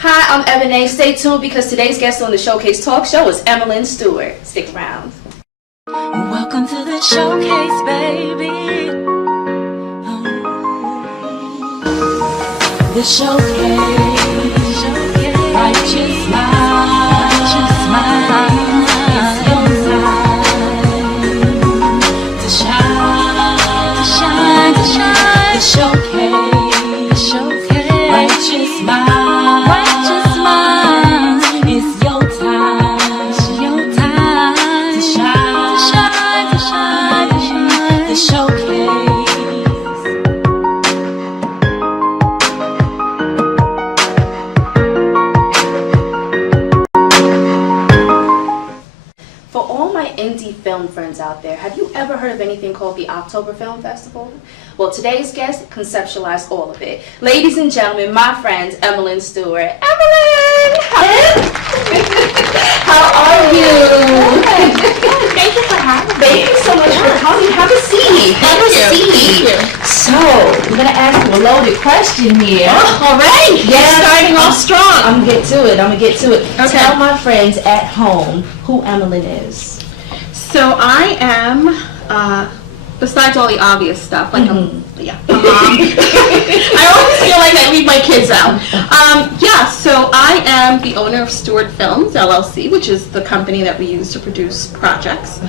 Hi, I'm Emelyn. Stay tuned because today's guest on the Showcase talk show is Emelyn Stuart. Stick around. Welcome to the Showcase, baby. The Showcase. Righteous mind. It's your time to shine. The Showcase. Righteous mind. It's your time. To shine. The Showcase. For all my indie film friends out there, have you ever heard of anything called the October Film Festival? Well, today's guest conceptualized all of it. Ladies and gentlemen, my friend, Emelyn Stuart. Emelyn! How are you? Thank you for having me. Thank you so much for coming. Have a seat. Have a seat. So, we're going to ask you a loaded question here. All right. Yeah. Starting off strong. I'm going to get to it. Okay. Tell my friends at home who Emelyn is. So I am, besides all the obvious stuff, like a mom. I always feel like I leave my kids out. So I am the owner of Soared Films, LLC, which is the company that we use to produce projects.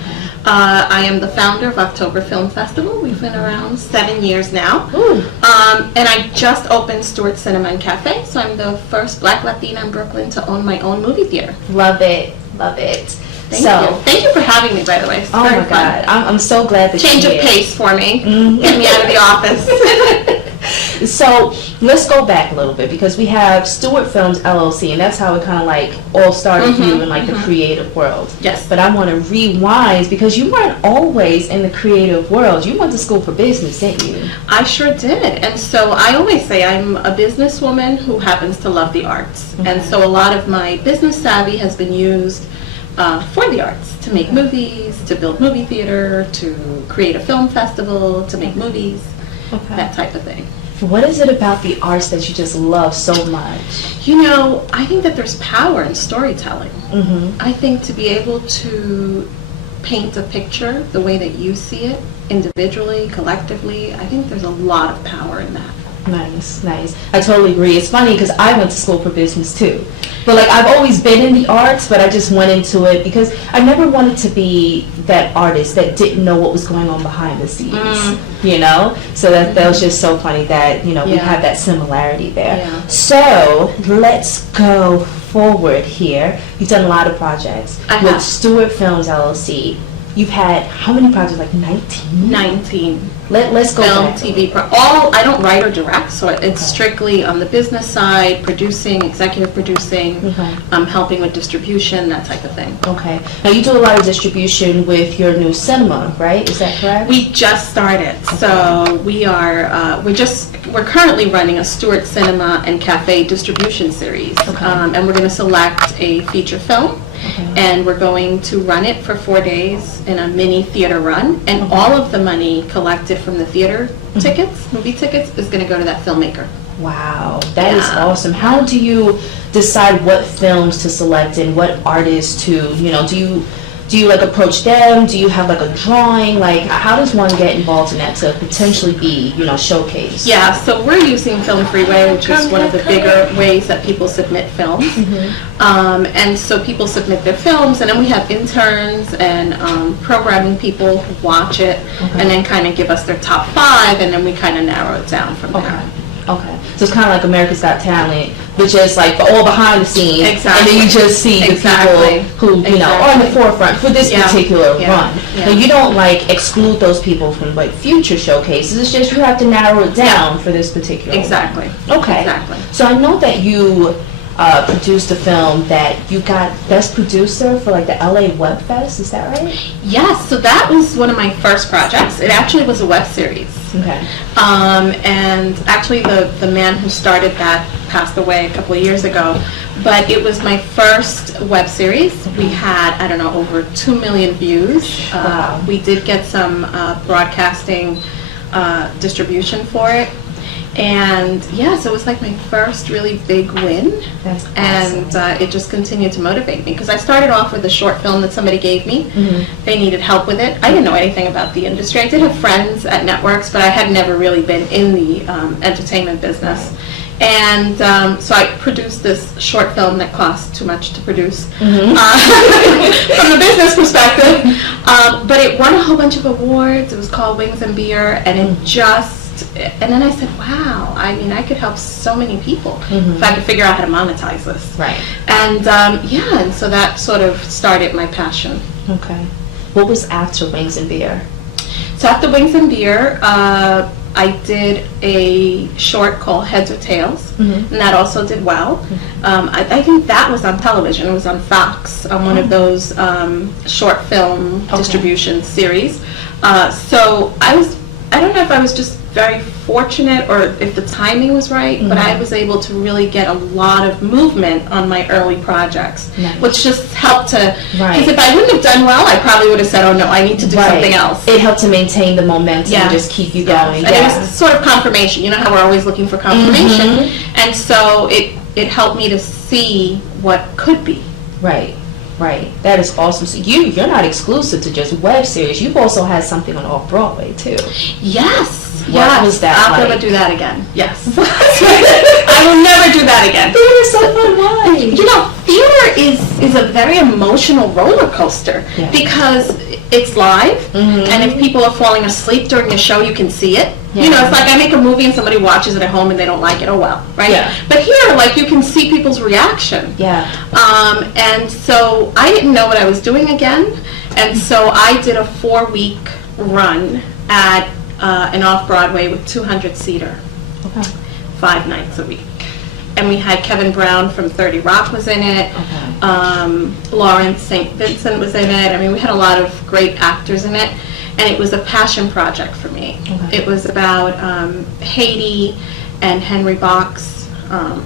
I am the founder of October Film Festival. We've been around 7 years now. And I just opened Stuart Cinema and Cafe, so I'm the first Black Latina in Brooklyn to own my own movie theater. Love it. Love it. Thank you. Thank you for having me, by the way. It's Oh very my God, I'm so glad that Change you're of here. pace for me. Get me out of the office. So let's go back a little bit because we have Stuart Films LLC, and that's how it kind of like all started for you in like the creative world. Yes. But I want to rewind because you weren't always in the creative world. You went to school for business, didn't you? I sure did. And so I always say I'm a businesswoman who happens to love the arts. And so a lot of my business savvy has been used for the arts, to make movies, to build movie theater, to create a film festival, to make movies, that type of thing. What is it about the arts that you just love so much? You know, I think that there's power in storytelling. I think to be able to paint a picture the way that you see it, individually, collectively, I think there's a lot of power in that. Nice. I totally agree. It's funny because I went to school for business too. But like I've always been in the arts, but I just went into it because I never wanted to be that artist that didn't know what was going on behind the scenes, you know? So that was just so funny that, you know, we have that similarity there. Yeah. So let's go forward here. You've done a lot of projects with Stuart Films LLC. You've had how many projects? Like 19? 19. Let's go Film, back. TV, I don't write or direct, so it's strictly on the business side, producing, executive producing, helping with distribution, that type of thing. Okay. Now you do a lot of distribution with your new cinema, right? Is that correct? We just started, so we're currently running a Stuart Cinema and Cafe distribution series, and we're going to select a feature film. And we're going to run it for 4 days in a mini theater run, and all of the money collected from the theater tickets, movie tickets, is going to go to that filmmaker. Wow, that is awesome. How do you decide what films to select and what artists to, you know, do you like approach them? Do you have like a drawing? Like how does one get involved in that to potentially be, you know, showcased? Yeah, so we're using Film Freeway, which is one of the bigger ways that people submit films. And so people submit their films, and then we have interns and programming people who watch it and then kind of give us their top 5, and then we kind of narrow it down from there. Okay. So it's kind of like America's Got Talent, which is like all behind the scenes. Exactly. And then you just see the people who, you know, are in the forefront for this particular run. And you don't like exclude those people from like future showcases. It's just you have to narrow it down for this particular one. Okay. Exactly. So I know that you produced a film that you got Best Producer for like the LA Web Fest. Is that right? Yes, so that was one of my first projects. It actually was a web series. Okay. And actually the man who started that passed away a couple of years ago, but it was my first web series. We had, I don't know, over 2 million views. We did get some broadcasting distribution for it. And yeah, so it was like my first really big win. That's awesome. And it just continued to motivate me, because I started off with a short film that somebody gave me. They needed help with it. I didn't know anything about the industry. I did have friends at networks, but I had never really been in the entertainment business. And so I produced this short film that cost too much to produce from the business perspective. But it won a whole bunch of awards. It was called Wings and Beer, and it and then I said, wow, I mean, I could help so many people if I could figure out how to monetize this. Right. And and so that sort of started my passion. Okay. What was after Wings and Beer? So after Wings and Beer, I did a short called Heads or Tails, and that also did well. I think that was on television. It was on Fox, on one of those short film distribution series. So I don't know if I was just very fortunate or if the timing was right, but I was able to really get a lot of movement on my early projects, which just helped to, because if I wouldn't have done well, I probably would have said, oh no, I need to do something else. It helped to maintain the momentum and just keep you going. And it was sort of confirmation. You know how we're always looking for confirmation? And so it helped me to see what could be. Right. Right. That is awesome. So you're not exclusive to just web series. You've also had something on Off-Broadway too. Yes. What was that I'll like? never do that again. Yes. I will never do that again. Theater is so fun. Why? You know, theater is a very emotional roller coaster because it's live, and if people are falling asleep during the show, you can see it. You know, it's like I make a movie and somebody watches it at home and they don't like it. Oh well, right? Yeah. But here, like, you can see people's reaction. Yeah. And so I didn't know what I was doing again, and so I did a 4-week run at an Off-Broadway with 200-seater, 5 nights a week. And we had Kevin Brown from 30 Rock was in it. Lawrence St. Vincent was in it. I mean, we had a lot of great actors in it. And it was a passion project for me. It was about Haiti and Henry Box,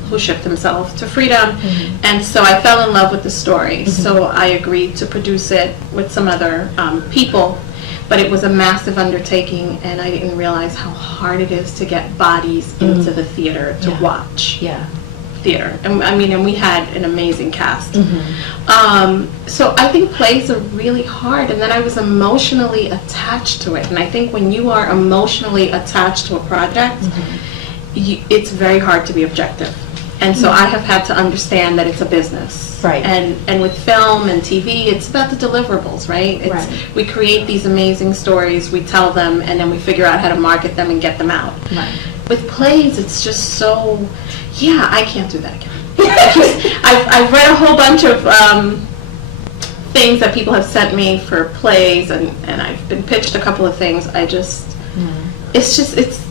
who shipped himself to freedom. And so I fell in love with the story. So I agreed to produce it with some other people. But it was a massive undertaking, and I didn't realize how hard it is to get bodies into the theater to watch theater. And I mean, and we had an amazing cast. So I think plays are really hard, and then I was emotionally attached to it. And I think when you are emotionally attached to a project, it's very hard to be objective. And so I have had to understand that it's a business. Right. And with film and TV, it's about the deliverables, right? We create these amazing stories, we tell them, and then we figure out how to market them and get them out. With plays, it's just so, I can't do that again. I've read a whole bunch of things that people have sent me for plays, and I've been pitched a couple of things. It's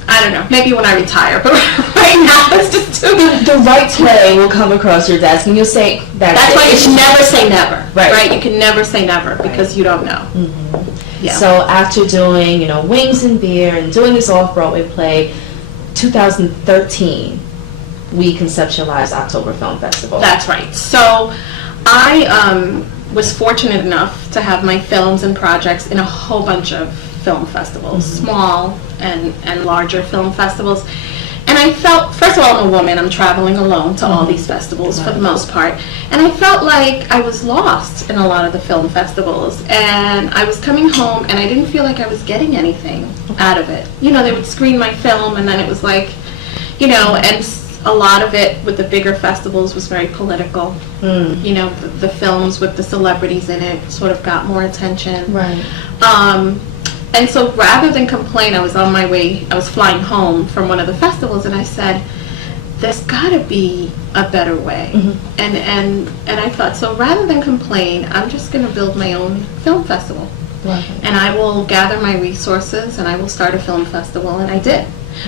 I don't know, maybe when I retire, but right now it's just too... The right play will come across your desk and you'll say, that's why you should never say never, right? You can never say never because you don't know. So after doing, Wings and Beer and doing this Off-Broadway play, 2013, we conceptualized October Film Festival. That's right. So I was fortunate enough to have my films and projects in a whole bunch of film festivals, small and larger film festivals. And I felt, first of all, I'm a woman, I'm traveling alone to all these festivals for the most part, and I felt like I was lost in a lot of the film festivals, and I was coming home and I didn't feel like I was getting anything out of it. They would screen my film and then it was like, and a lot of it with the bigger festivals was very political. The films with the celebrities in it sort of got more attention. And so rather than complain, I was on my way, I was flying home from one of the festivals, and I said, there's got to be a better way. And I thought, so rather than complain, I'm just going to build my own film festival. And I will gather my resources, and I will start a film festival, and I did.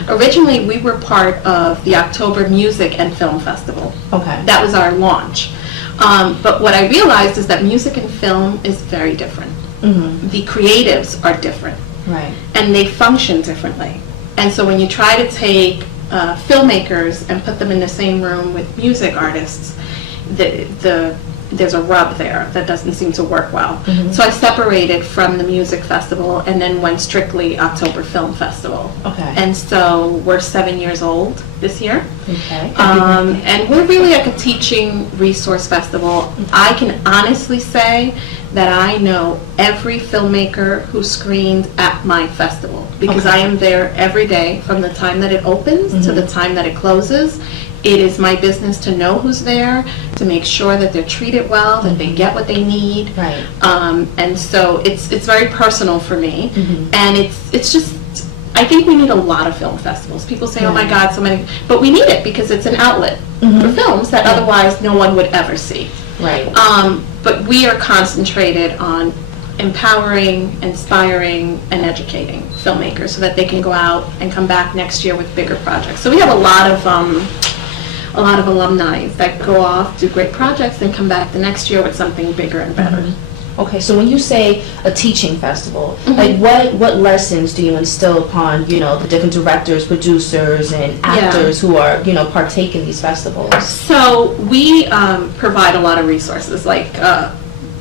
Originally, we were part of the October Music and Film Festival. That was our launch. But what I realized is that music and film is very different. The creatives are different, and they function differently. And so when you try to take filmmakers and put them in the same room with music artists, the there's a rub there that doesn't seem to work well. So I separated from the music festival and then went strictly October Film Festival. Okay. And so we're 7 years old this year. Okay. And we're really like a teaching resource festival. I can honestly say that I know every filmmaker who screened at my festival because I am there every day from the time that it opens to the time that it closes. It is my business to know who's there, to make sure that they're treated well, that they get what they need. Right. And so it's very personal for me. And it's just, I think we need a lot of film festivals. People say, oh my God, so many, but we need it because it's an outlet for films that otherwise no one would ever see. Right. But we are concentrated on empowering, inspiring, and educating filmmakers so that they can go out and come back next year with bigger projects. So we have a lot of alumni that go off, do great projects, and come back the next year with something bigger and better. Okay, so when you say a teaching festival, like what lessons do you instill upon, the different directors, producers, and actors who are, partake in these festivals? So we provide a lot of resources. Like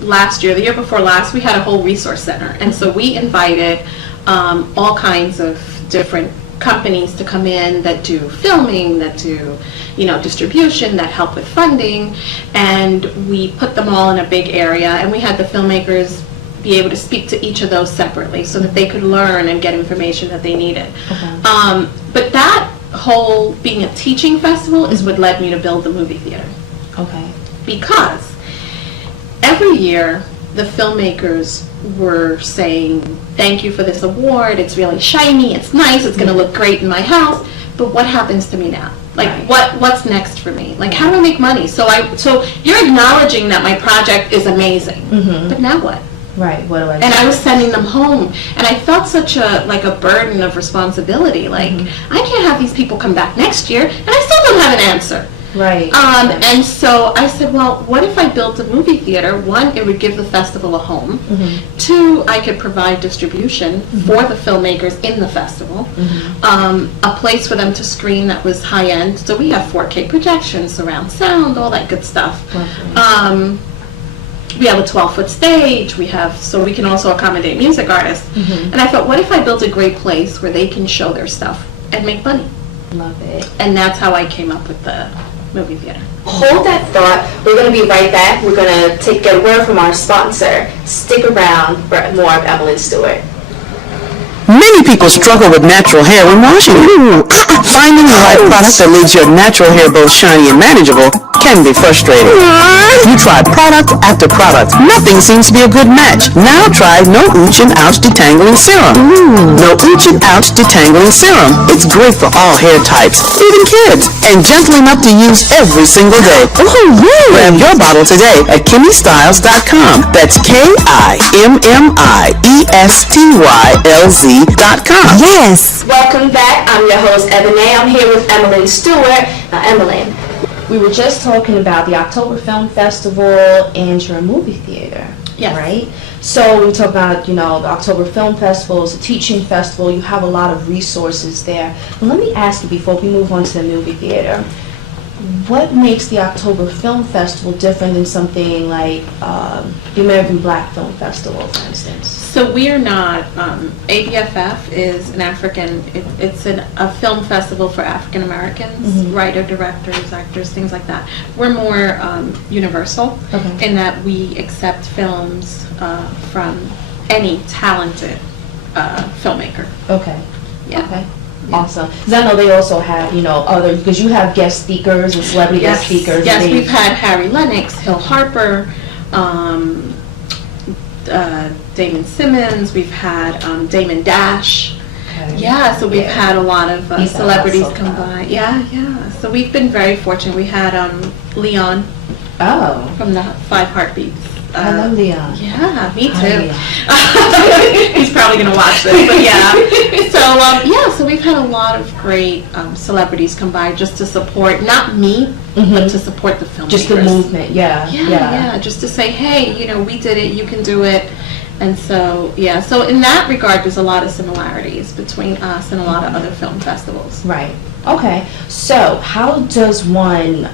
last year, the year before last, we had a whole resource center. And so we invited all kinds of different companies to come in that do filming, that do distribution, that help with funding, and we put them all in a big area, and we had the filmmakers be able to speak to each of those separately so that they could learn and get information that they needed. But that whole being a teaching festival is what led me to build the movie theater. Okay. Because every year the filmmakers were saying, thank you for this award, it's really shiny, it's nice, it's going to look great in my house, but what happens to me now? Like, what's next for me? Like, how do I make money? So you're acknowledging that my project is amazing, but now what? Right, what do I do? And I was sending them home, and I felt such a burden of responsibility. Like, I can't have these people come back next year, and I still don't have an answer. Right. And so I said, well, what if I built a movie theater? One, it would give the festival a home. Two, I could provide distribution for the filmmakers in the festival. A place for them to screen that was high end. So we have 4K projections, surround sound, all that good stuff. We have a 12-foot stage. So we can also accommodate music artists. And I thought, what if I built a great place where they can show their stuff and make money? Love it. And that's how I came up with the movie theater. Hold that thought. We're going to be right back. We're going to get a word from our sponsor. Stick around for more of Emelyn Stuart. Many people struggle with natural hair when washing it. Finding the right product that leaves your natural hair both shiny and manageable can be frustrating. You try product after product. Nothing seems to be a good match. Now try No Ooch and Ouch Detangling Serum. No Ooch and Ouch Detangling Serum. It's great for all hair types, even kids, and gentle enough to use every single day. Grab your bottle today at KimmyStyles.com. That's KIMMIESTYLZ.com. Yes. Welcome back. I'm your host, Ebony. I'm here with Emelyn Stuart. Now, Emelyn, we were just talking about the October Film Festival and your movie theater. Yes. Right? So we talk about, the October Film Festival is a teaching festival. You have a lot of resources there. But let me ask you before we move on to the movie theater, what makes the October Film Festival different than something like the American Black Film Festival, for instance? So we are not, ABFF is an it's a film festival for African Americans, writer, directors, actors, things like that. We're more universal in that we accept films from any talented filmmaker. Okay. Yeah. Okay. Awesome. Because I know they also have, other, because you have guest speakers and celebrity guest speakers. Yes, we've had Harry Lennox, Hill Harper, Damon Simmons, we've had Damon Dash. Okay. Yeah, so we've had a lot of celebrities also come by. Yeah. So we've been very fortunate. We had Leon from the 5 Heartbeats. I love Leon. Yeah, me Hi, too. Leon. He's probably going to watch this, but yeah. So we've had a lot of great celebrities come by just to support, not me, but to support the filmmakers. Just the movement, yeah. Just to say, hey, we did it, you can do it. And so, so in that regard, there's a lot of similarities between us and a lot of other film festivals. Right. Okay, so how does one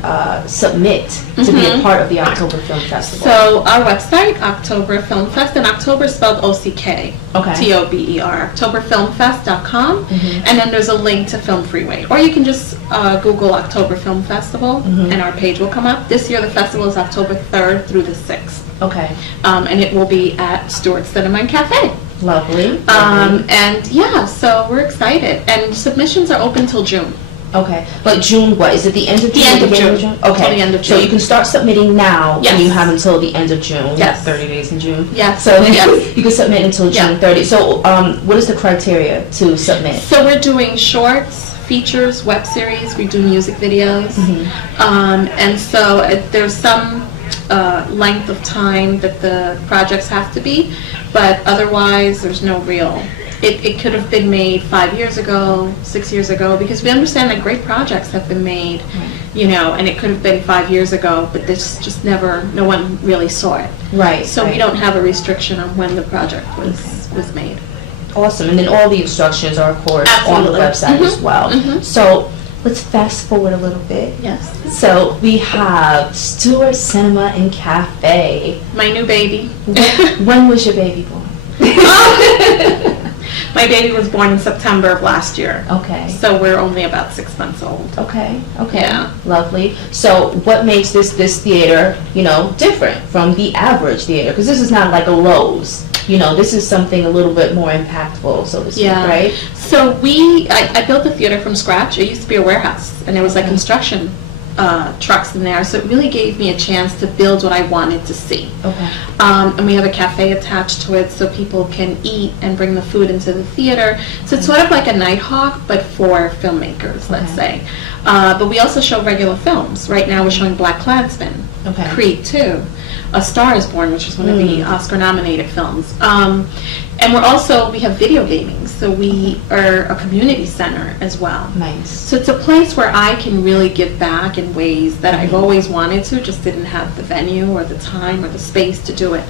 submit to be a part of the October Film Festival? So our website, October Film Fest, and October is spelled OCK, Okay. TOBER, octoberfilmfest.com, and then there's a link to Film Freeway. Or you can just Google October Film Festival, and our page will come up. This year the festival is October 3rd through the 6th, Okay, and it will be at Stuart Cinema and Cafe. lovely. And yeah, so we're excited. And submissions are open till June. Okay, but June, what, is it the end of June? The end of beginning June. Okay, Till the end of so June. you can start submitting now, Yes. and you have until the end of June. Yes. 30 days in June. Yes. So Yes. you can submit until Yeah. June 30. So what is the criteria to submit? So we're doing shorts, features, web series, we do music videos. And so there's some length of time that the projects have to be, but otherwise there's no real. It could have been made 5 years ago, 6 years ago, because we understand that great projects have been made, you know, and it could have been 5 years ago, but this just never, no one really saw it. Right. So right. we don't have a restriction on when the project was made. Awesome, and then all the instructions are, of course, on the Absolutely. website as well. So let's fast forward a little bit. Yes. So we have Stuart Cinema and Cafe. My new baby. When was your baby born? My baby was born in September of last year. Okay. So we're only about 6 months old. Okay. Okay. Yeah. Lovely. So what makes this theater, you know, different from the average theater? Because this is not like a Lowe's. You know, this is something a little bit more impactful, so to speak, Yeah. right? So I built the theater from scratch. It used to be a warehouse, and there was like construction trucks in there. So it really gave me a chance to build what I wanted to see. Okay. And we have a cafe attached to it so people can eat and bring the food into the theater. So it's sort of like a Nighthawk, but for filmmakers, let's say. But we also show regular films. Right now we're showing Black Klansman, Okay. Creed 2, A Star is Born, which is one of the Oscar-nominated films. And we have video gaming, so we are a community center as well. Nice. So it's a place where I can really give back in ways that I've always wanted to, just didn't have the venue or the time or the space to do it.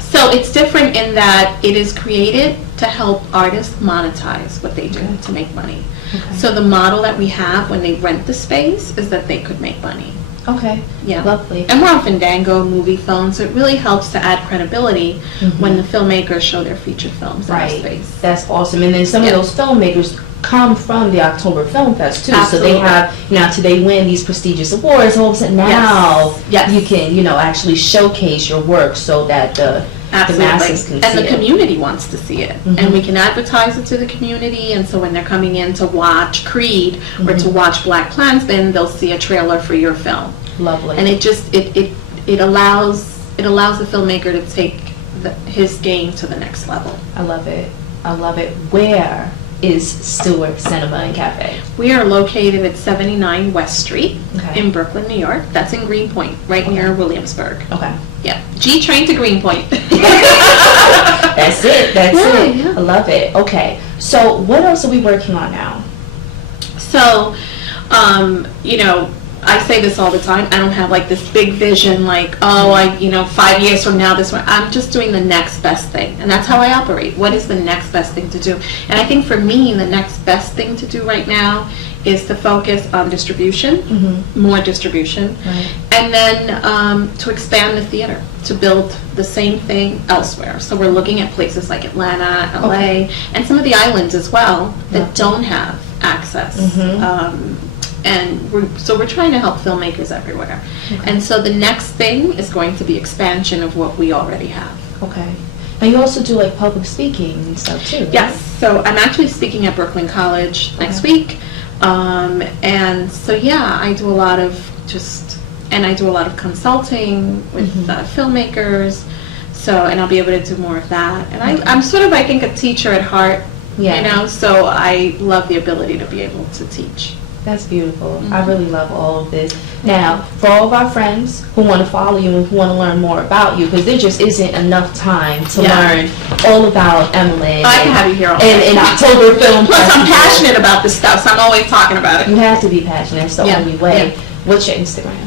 So it's different in that it is created to help artists monetize what they do to make money. Okay. So the model that we have when they rent the space is that they could make money. Okay. Yeah. Lovely. And we're on Fandango, Movie Phone, so it really helps to add credibility when the filmmakers show their feature films in our Right. space. That's awesome. And then some Yeah. of those filmmakers come from the October Film Fest too. Absolutely. So they have, you know, after they win these prestigious awards, all of a sudden now Yes. you can, you know, actually showcase your work so that the masses can And see the it. community wants to see it. And we can advertise it to the community, and so when they're coming in to watch Creed or to watch Black Klansman, they'll see a trailer for your film. Lovely. And it just, it allows the filmmaker to take his game to the next level. I love it. I love it. Where is Stuart Cinema and Cafe? We are located at 79 West Street Okay. in Brooklyn, New York. That's in Greenpoint, right near Williamsburg. Okay. Yeah, G train to Greenpoint. That's it. That's Yeah, it. yeah. I love it. Okay. So what else are we working on now? So, you know, I say this all the time. I don't have like this big vision, like, 5 years from now, this one. I'm just doing the next best thing, and that's how I operate. What is the next best thing to do? And I think for me, the next best thing to do right now is to focus on distribution, more distribution, Right. and then to expand the theater, to build the same thing elsewhere. So we're looking at places like Atlanta, LA, and some of the islands as well that don't have access. And we're trying to help filmmakers everywhere. And so the next thing is going to be expansion of what we already have. Okay. And you also do like public speaking and stuff too, right? Yes, so I'm actually speaking at Brooklyn College next week. And so yeah, I do a lot of consulting with filmmakers. So, and I'll be able to do more of that. And I'm sort of, I think, a teacher at heart, Yeah. you know, so I love the ability to be able to teach. That's beautiful. I really love all of this. Now, for all of our friends who want to follow you and who want to learn more about you, because there just isn't enough time to learn all about Emelyn. I can have you here all day. And October Film Plus, I'm Festival. passionate about this stuff, so I'm always talking about it. You have to be passionate. It's the Yeah, only way. yeah. What's your Instagram?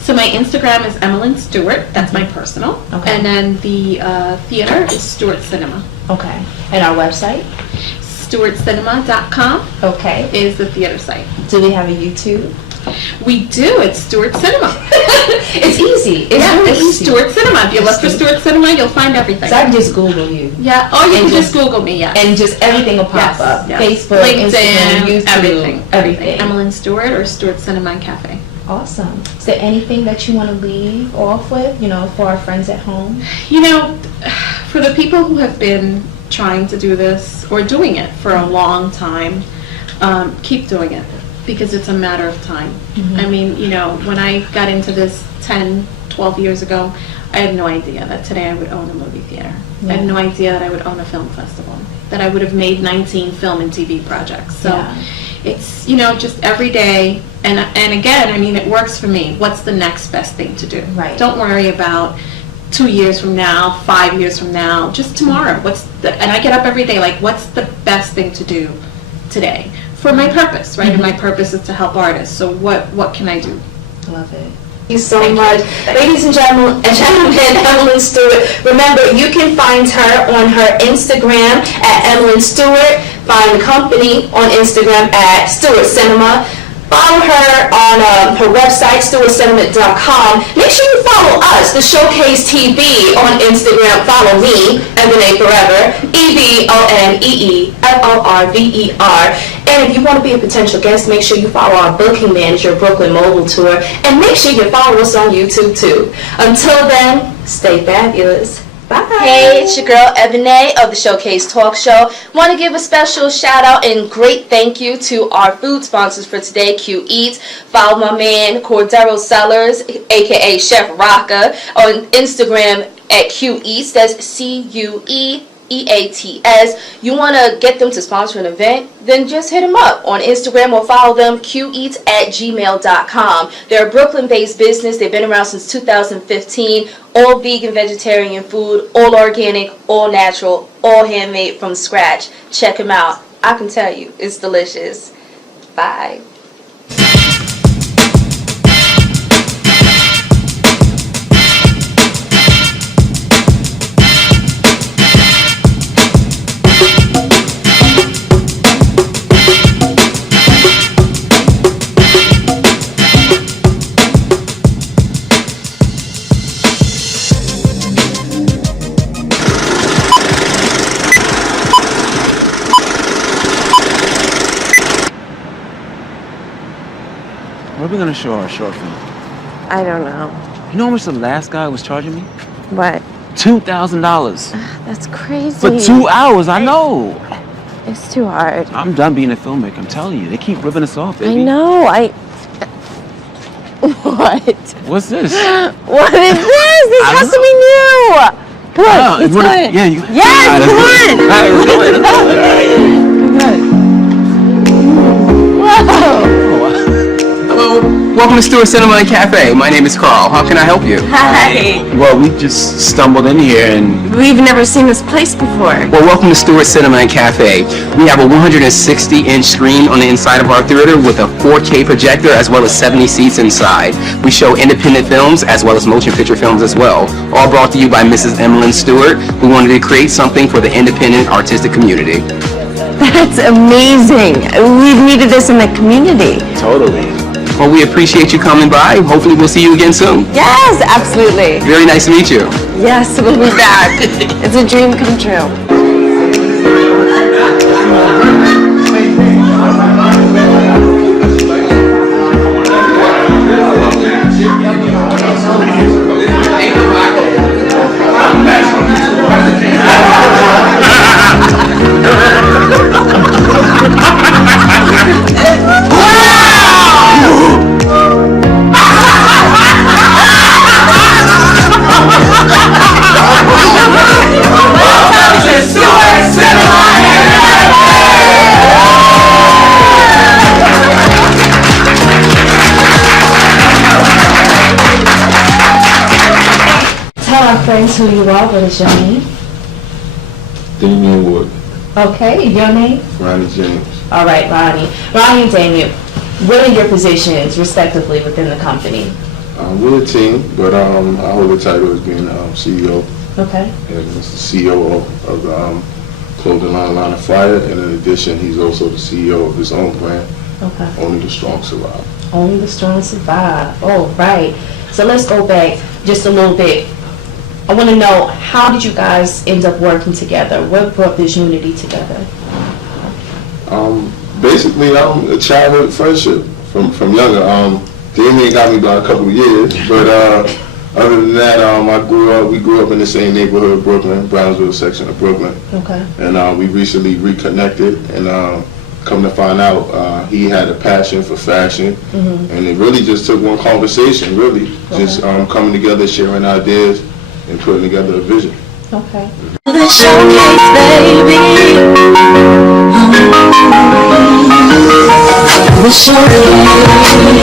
So my Instagram is Emelyn Stuart. That's my personal. Okay. And then the theater is Stuart Cinema. Okay. And our website? StewartCinema.com Okay. is the theater site. Do we have a YouTube? We do. It's Stuart Cinema. It's easy. It's Yeah, really it's easy. Stuart Cinema. If you look for Stuart Cinema, you'll find everything. So I can just Google you. Yeah, or you And can just just- Google me, yes. And just everything will pop Yes, up. yes. Facebook, LinkedIn, Instagram, YouTube, everything. Emelyn Stuart or Stuart Cinema and Cafe. Awesome. Is there anything that you want to leave off with, for our friends at home? You know, for the people who have been trying to do this or doing it for a long time, keep doing it because it's a matter of time. I mean, when I got into this 10, 12 years ago, I had no idea that today I would own a movie theater. I had no idea that I would own a film festival, that I would have made 19 film and TV projects. So it's, just every day. And again, I mean, it works for me. What's the next best thing to do? Right. Don't worry about 2 years from now, 5 years from now, just tomorrow. And I get up every day, like, what's the best thing to do today? For my purpose, right? And my purpose is to help artists. So what can I do? Love it. Thank you so much. Ladies and gentlemen, Emelyn Stuart. Remember, you can find her on her Instagram at Emelyn Stuart. Find the company on Instagram at Stuart Cinema. Follow her on her website, stewartcinema.com. Make sure you follow us, the Showcase TV on Instagram. Follow me, Ebony Forever, EVONEEFORVER. And if you want to be a potential guest, make sure you follow our booking manager, Brooklyn Mobile Tour. And make sure you follow us on YouTube too. Until then, stay fabulous. Bye. Hey, it's your girl Ebony of the Showcase Talk Show. Want to give a special shout out and great thank you to our food sponsors for today, Q Eats. Follow my man Cordero Sellers, aka Chef Rocka, on Instagram at Q Eats. That's CUEEATS. You want to get them to sponsor an event? Then just hit them up on Instagram or follow them, QEats@gmail.com. They're a Brooklyn-based business. They've been around since 2015. All vegan, vegetarian food, all organic, all natural, all handmade from scratch. Check them out. I can tell you, it's delicious. Bye. Where are we gonna show our short film? I don't know. You know how much the last guy was charging me? What? $2,000 That's crazy. for 2 hours. I know. It's too hard. I'm done being a filmmaker. I'm telling you, they keep ripping us off, baby. I know. What? What's this? What is this? This has to be new. Come on, Oh, let's you go wanna- in. yeah, you- Yes, All right, come let's on. go. All right, let's go in. Hello, welcome to Stuart Cinema and Cafe. My name is Carl. How can I help you? Hi. Well, we just stumbled in here and We've never seen this place before. Well, welcome to Stuart Cinema and Cafe. We have a 160-inch screen on the inside of our theater with a 4K projector as well as 70 seats inside. We show independent films as well as motion picture films as well. All brought to you by Mrs. Emelyn Stuart, who wanted to create something for the independent artistic community. That's amazing. We've needed this in the community. totally. Well, we appreciate you coming by. Hopefully we'll see you again soon. Yes, absolutely. Very nice to meet you. Yes, we'll be back. It's a dream come true. Tell our friends who you are. What is your name? Damian Wood, Okay, your name? Ronnie James. All right, Ronnie. Ronnie and Daniel, what are your positions, respectively, within the company? We're a team, but I hold the title as being CEO Okay. and the CEO of the clothing line of Fire, and in addition, he's also the CEO of his own brand, Okay. Only the Strong Survive. Only the strong survive. Oh, right. So let's go back just a little bit. I want to know, how did you guys end up working together? What brought this unity together? Basically, a childhood friendship from younger. Damien got me by a couple of years, but other than that, we grew up in the same neighborhood, Brooklyn, Brownsville section of Brooklyn, Okay. and we recently reconnected, and come to find out, he had a passion for fashion, and it really just took one conversation, really, just coming together, sharing ideas, and putting together a vision. Okay. The showcase, baby. The showcase.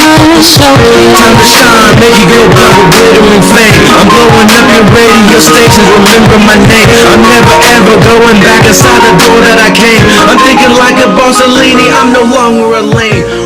Time to shine, make you go blind with glittering flame. I'm blowing up your radio stations, remember my name. I'm never ever going back inside the door that I came. I'm thinking like a Bossellini, I'm no longer a lame.